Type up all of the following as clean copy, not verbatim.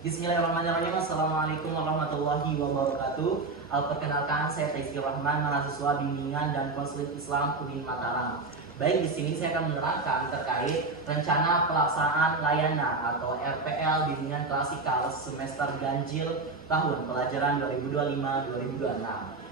Bismillahirrahmanirrahim. Assalamualaikum warahmatullahi wabarakatuh. Perkenalkan, saya Taizkir Rahman, mahasiswa bimbingan dan konseling Islam UIN Mataram. Baik, di sini saya akan menerangkan terkait rencana pelaksanaan layanan atau RPL bimbingan klasikal semester ganjil tahun pelajaran 2025-2026.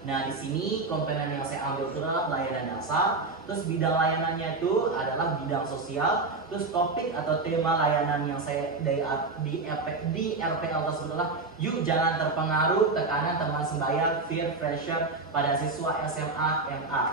Nah, di sini komponen yang saya ambil itu adalah layanan dasar. Terus bidang layanannya itu adalah bidang sosial. Terus topik atau tema layanan yang saya di RPL tersebut adalah yuk jangan terpengaruh tekanan teman sembahyang peer pressure pada siswa SMA MA.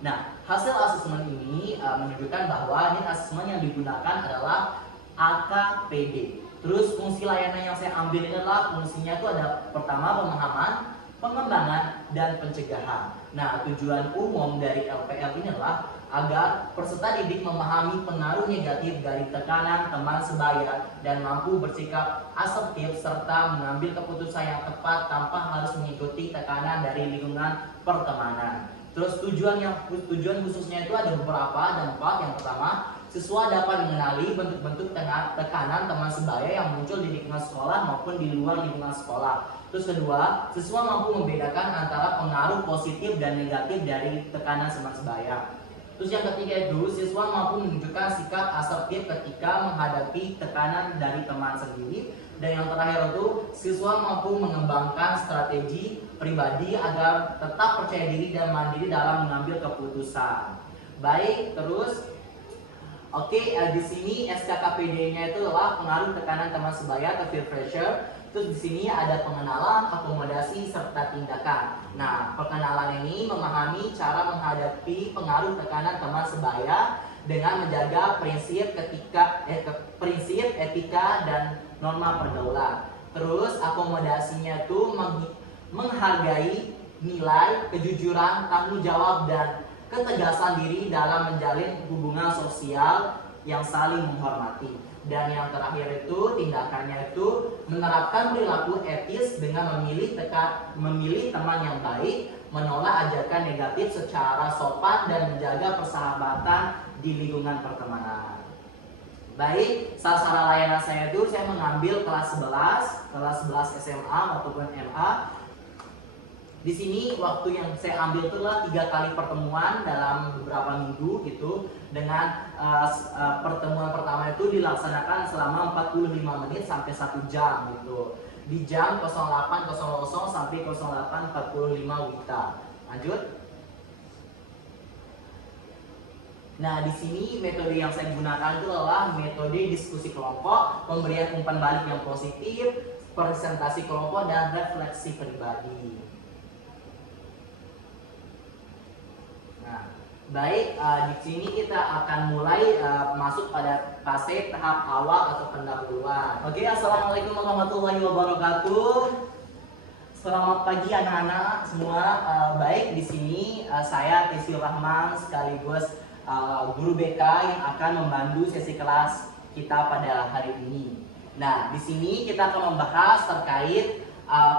Nah, hasil asesmen ini menunjukkan bahwa ini asesmen yang digunakan adalah AKPD. Terus fungsi layanan yang saya ambil ini adalah fungsinya itu ada pertama pemahaman, pengembangan, dan pencegahan. Nah, tujuan umum dari LPL ini adalah agar peserta didik memahami pengaruh negatif dari tekanan teman sebaya dan mampu bersikap asertif serta mengambil keputusan yang tepat tanpa harus mengikuti tekanan dari lingkungan pertemanan. Terus tujuan khususnya itu ada beberapa, ada 4. Yang pertama, siswa dapat mengenali bentuk-bentuk tekanan teman sebaya yang muncul di lingkungan sekolah maupun di luar lingkungan sekolah. Terus kedua, siswa mampu membedakan antara pengaruh positif dan negatif dari tekanan teman sebaya. Terus yang ketiga itu, siswa mampu menunjukkan sikap asertif ketika menghadapi tekanan dari teman sendiri. Dan yang terakhir itu, siswa mampu mengembangkan strategi pribadi agar tetap percaya diri dan mandiri dalam mengambil keputusan. Baik, terus di sini SKKPD-nya itu adalah pengaruh tekanan teman sebaya atau peer pressure. Terus di sini ada pengenalan, akomodasi, serta tindakan. Nah, perkenalan ini memahami cara menghadapi pengaruh tekanan teman sebaya dengan menjaga prinsip etika dan norma pergaulan. Terus akomodasinya itu menghargai nilai, kejujuran, tanggung jawab, dan ketegasan diri dalam menjalin hubungan sosial yang saling menghormati. Dan yang terakhir itu tindakannya itu menerapkan perilaku etis dengan memilih teman yang baik, menolak ajakan negatif secara sopan, dan menjaga persahabatan di lingkungan pertemanan. Baik, sasaran layanan saya itu saya mengambil kelas 11 SMA maupun MA. Di sini waktu yang saya ambil itu adalah 3 kali pertemuan dalam beberapa minggu gitu. Dengan pertemuan pertama itu dilaksanakan selama 45 menit sampai 1 jam gitu. Di jam 08.00 sampai 08.45 WITA. Lanjut. Nah, di sini metode yang saya gunakan itu adalah metode diskusi kelompok, pemberian umpan balik yang positif, presentasi kelompok, dan refleksi pribadi. Nah, baik, di sini kita akan mulai masuk pada fase tahap awal atau pendahuluan. Oke, assalamualaikum warahmatullahi wabarakatuh. Selamat pagi anak-anak semua. Baik, di sini saya Taizkir Rahman sekaligus guru BK yang akan membantu sesi kelas kita pada hari ini. Nah, di sini kita akan membahas terkait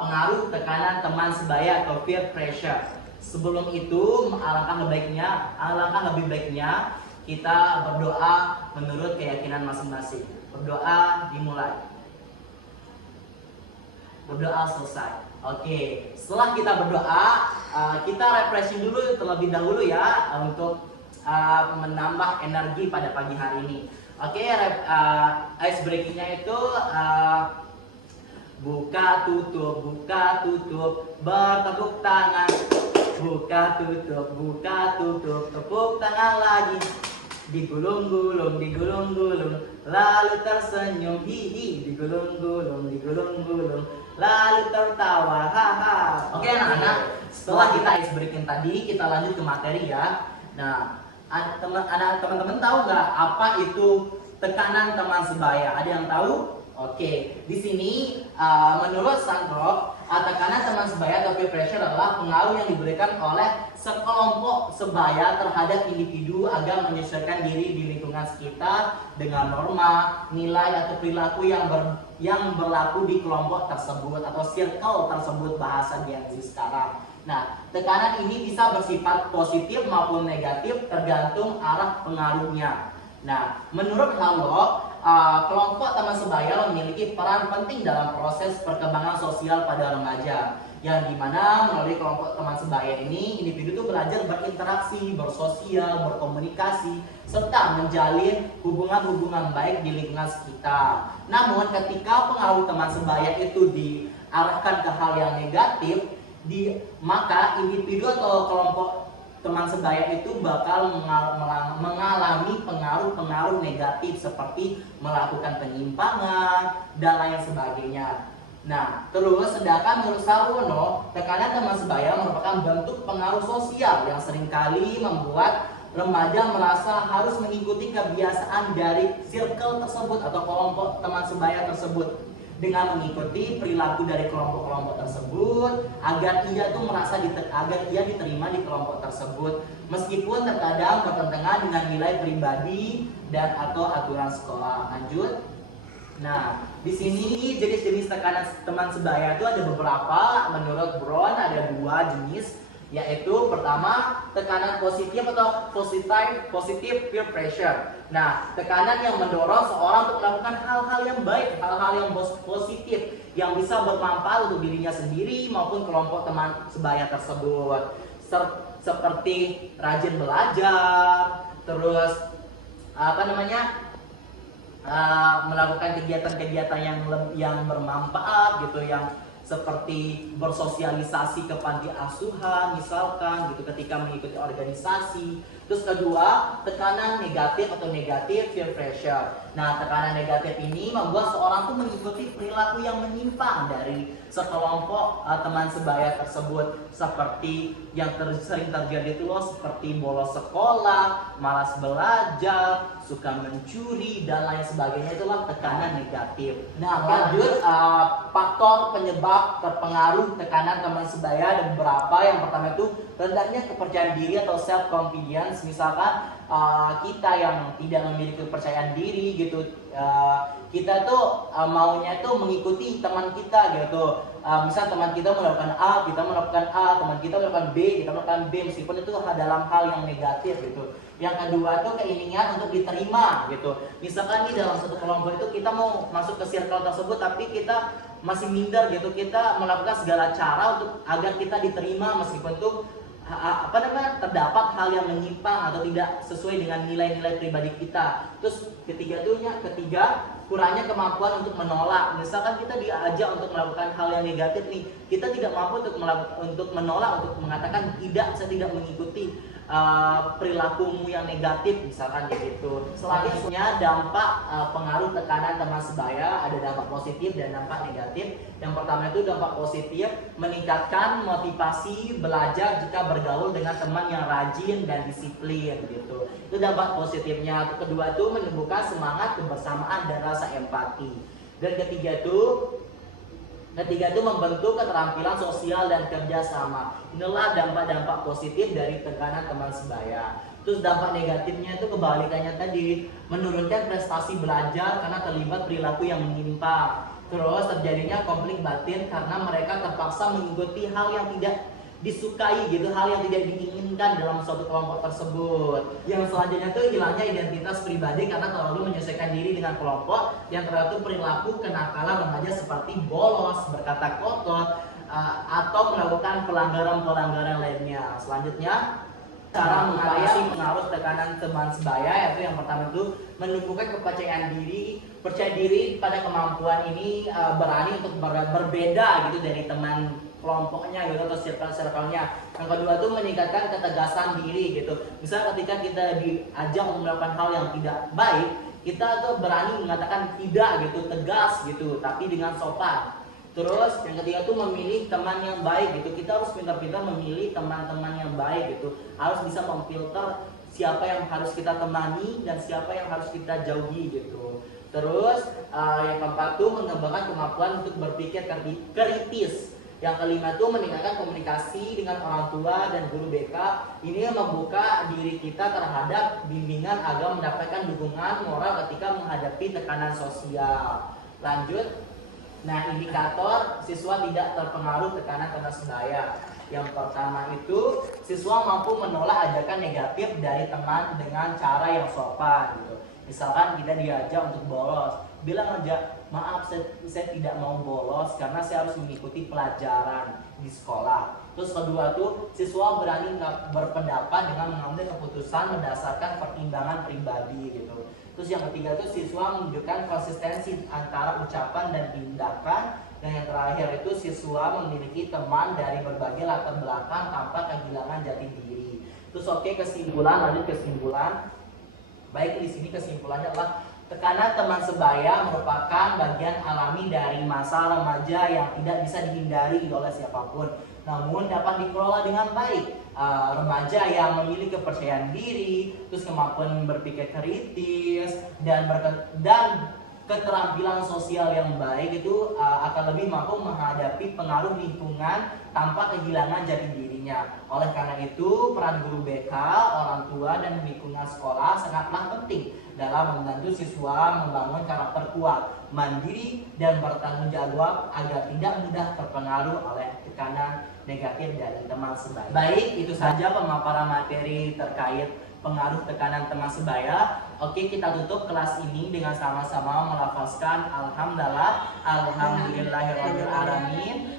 pengaruh tekanan teman sebaya atau peer pressure. Sebelum itu, alangkah lebih baiknya kita berdoa menurut keyakinan masing-masing. Berdoa dimulai. Berdoa selesai. Oke, setelah kita berdoa, kita refreshing dulu terlebih dahulu ya untuk menambah energi pada pagi hari ini. Oke, ice breakingnya itu buka tutup, bertepuk tangan. Buka tutup, tepuk tangan lagi. Digulung-gulung, lalu tersenyum, hihi. Digulung-gulung, lalu tertawa, haha. Oke anak-anak, setelah kita ice breaking tadi, kita lanjut ke materi ya. Nah, teman-teman tahu nggak apa itu tekanan teman sebaya? Ada yang tahu? Oke, di sini menurut Sandrock, tekanan teman sebaya atau peer pressure adalah pengaruh yang diberikan oleh sekelompok sebaya terhadap individu agar menyesuaikan diri di lingkungan sekitar dengan norma, nilai atau perilaku yang berlaku di kelompok tersebut atau circle tersebut bahasa Gen Z sekarang. Nah, tekanan ini bisa bersifat positif maupun negatif tergantung arah pengaruhnya. Nah, menurut Hallok, kelompok teman sebaya memiliki peran penting dalam proses perkembangan sosial pada remaja, yang dimana melalui kelompok teman sebaya ini individu itu belajar berinteraksi, bersosial, berkomunikasi, serta menjalin hubungan-hubungan baik di lingkungan sekitar. Namun ketika pengaruh teman sebaya itu diarahkan ke hal yang negatif, maka individu atau kelompok teman sebaya itu bakal mengalami pengaruh-pengaruh negatif seperti melakukan penyimpangan dan lain sebagainya. Nah, terus sedangkan menurut Sarwono, tekanan teman sebaya merupakan bentuk pengaruh sosial yang seringkali membuat remaja merasa harus mengikuti kebiasaan dari circle tersebut atau kelompok teman sebaya tersebut, dengan mengikuti perilaku dari kelompok-kelompok tersebut agar ia diterima di kelompok tersebut, meskipun terkadang bertentangan dengan nilai pribadi dan atau aturan sekolah. Lanjut. Nah, di sini jenis-jenis tekanan teman sebaya itu ada beberapa. Menurut Brown ada 2 jenis, yaitu pertama tekanan positif atau positive peer pressure. Nah, tekanan yang mendorong seorang untuk melakukan hal-hal yang baik, hal-hal yang positif yang bisa bermanfaat untuk dirinya sendiri maupun kelompok teman sebaya tersebut, seperti rajin belajar, terus melakukan kegiatan-kegiatan yang bermanfaat gitu, yang seperti bersosialisasi ke panti asuhan misalkan gitu ketika mengikuti organisasi. Terus kedua, tekanan negatif atau negatif peer pressure. Nah, tekanan negatif ini membuat seorang tuh mengikuti perilaku yang menyimpang dari sekelompok teman sebaya tersebut, seperti yang sering terjadi itu loh, seperti bolos sekolah, malas belajar, suka mencuri dan lain sebagainya. Itulah tekanan negatif. Nah, lanjut faktor penyebab terpengaruh tekanan teman sebaya ada beberapa. Yang pertama itu rendahnya kepercayaan diri atau self confidence. Misalkan kita yang tidak memiliki kepercayaan diri gitu, kita tuh maunya tuh mengikuti teman kita gitu. Misal teman kita melakukan A, kita melakukan A, teman kita melakukan B, kita melakukan B, meskipun itu dalam hal yang negatif gitu. Yang kedua tuh keinginan untuk diterima gitu. Misalkan nih dalam satu kelompok itu kita mau masuk ke circle tersebut, tapi kita masih minder gitu, kita melakukan segala cara untuk agar kita diterima meskipun tuh terdapat hal yang menyimpang atau tidak sesuai dengan nilai-nilai pribadi kita. Terus ketiga, kurangnya kemampuan untuk menolak. Misalkan kita diajak untuk melakukan hal yang negatif nih, kita tidak mampu untuk menolak, untuk mengatakan tidak, saya tidak mengikuti perilakumu yang negatif, misalkan gitu. Selanjutnya dampak pengaruh tekanan teman sebaya, ada dampak positif dan dampak negatif. Yang pertama itu dampak positif, meningkatkan motivasi belajar jika bergaul dengan teman yang rajin dan disiplin gitu. Itu dampak positifnya. Kedua itu menumbuhkan semangat kebersamaan dan rasa empati. Dan ketiga itu membentuk keterampilan sosial dan kerjasama. Inilah dampak-dampak positif dari tekanan teman sebaya. Terus dampak negatifnya itu kebalikannya tadi, menurunkan prestasi belajar karena terlibat perilaku yang menyimpang. Terus terjadinya konflik batin karena mereka terpaksa mengikuti hal yang tidak disukai gitu, hal yang tidak diinginkan dalam suatu kelompok tersebut. Yang selanjutnya itu hilangnya identitas pribadi karena terlalu menyesuaikan diri dengan kelompok. Yang terakhir perilaku kenakalan remaja seperti bolos, berkata kotor, atau melakukan pelanggaran-pelanggaran lainnya. Selanjutnya, cara mengatasi pengaruh tekanan teman sebaya, yaitu yang pertama itu menumbuhkan kepercayaan diri, percaya diri pada kemampuan ini, berani untuk berbeda gitu dari teman kelompoknya gitu atau circle-nya. Yang kedua itu meningkatkan ketegasan diri gitu. Misal ketika kita diajak untuk melakukan hal yang tidak baik, kita tuh berani mengatakan tidak gitu, tegas gitu, tapi dengan sopan. Terus yang ketiga itu memilih teman yang baik gitu. Kita harus pintar-pintar memilih teman-teman yang baik gitu. Harus bisa memfilter siapa yang harus kita temani dan siapa yang harus kita jauhi gitu. Terus yang keempat itu mengembangkan kemampuan untuk berpikir kritis. Yang kelima itu meningkatkan komunikasi dengan orang tua dan guru BK. Ini membuka diri kita terhadap bimbingan agar mendapatkan dukungan moral ketika menghadapi tekanan sosial. Lanjut. Nah, indikator siswa tidak terpengaruh tekanan teman sebaya. Yang pertama itu siswa mampu menolak ajakan negatif dari teman dengan cara yang sopan gitu. Misalkan kita diajak untuk bolos, bilang aja, maaf saya tidak mau bolos karena saya harus mengikuti pelajaran di sekolah. Terus kedua tuh siswa berani berpendapat dengan mengambil keputusan berdasarkan pertimbangan pribadi gitu. Terus yang ketiga tuh siswa menunjukkan konsistensi antara ucapan dan tindakan. Dan yang terakhir itu siswa memiliki teman dari berbagai latar belakang tanpa kehilangan jati diri. Terus oke, kesimpulan, lanjut kesimpulan. Baik, di sini kesimpulannya adalah tekanan teman sebaya merupakan bagian alami dari masa remaja yang tidak bisa dihindari oleh siapapun, namun dapat dikelola dengan baik. Remaja yang memiliki kepercayaan diri, terus kemampuan berpikir kritis, dan keterampilan sosial yang baik itu akan lebih mampu menghadapi pengaruh lingkungan tanpa kehilangan jati dirinya. Oleh karena itu, peran guru BK, orang tua, dan lingkungan sekolah sangatlah penting dalam membantu siswa membangun karakter kuat, mandiri, dan bertanggung jawab agar tidak mudah terpengaruh oleh tekanan negatif dari teman sebaya. Baik, itu saja pemaparan materi terkait pengaruh tekanan teman sebaya. Oke, kita tutup kelas ini dengan sama-sama melafazkan alhamdulillahirabbil alamin.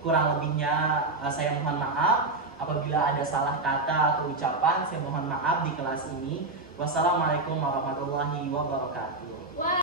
Kurang lebihnya saya mohon maaf. Apabila ada salah kata atau ucapan, saya mohon maaf di kelas ini. Wassalamualaikum warahmatullahi wabarakatuh.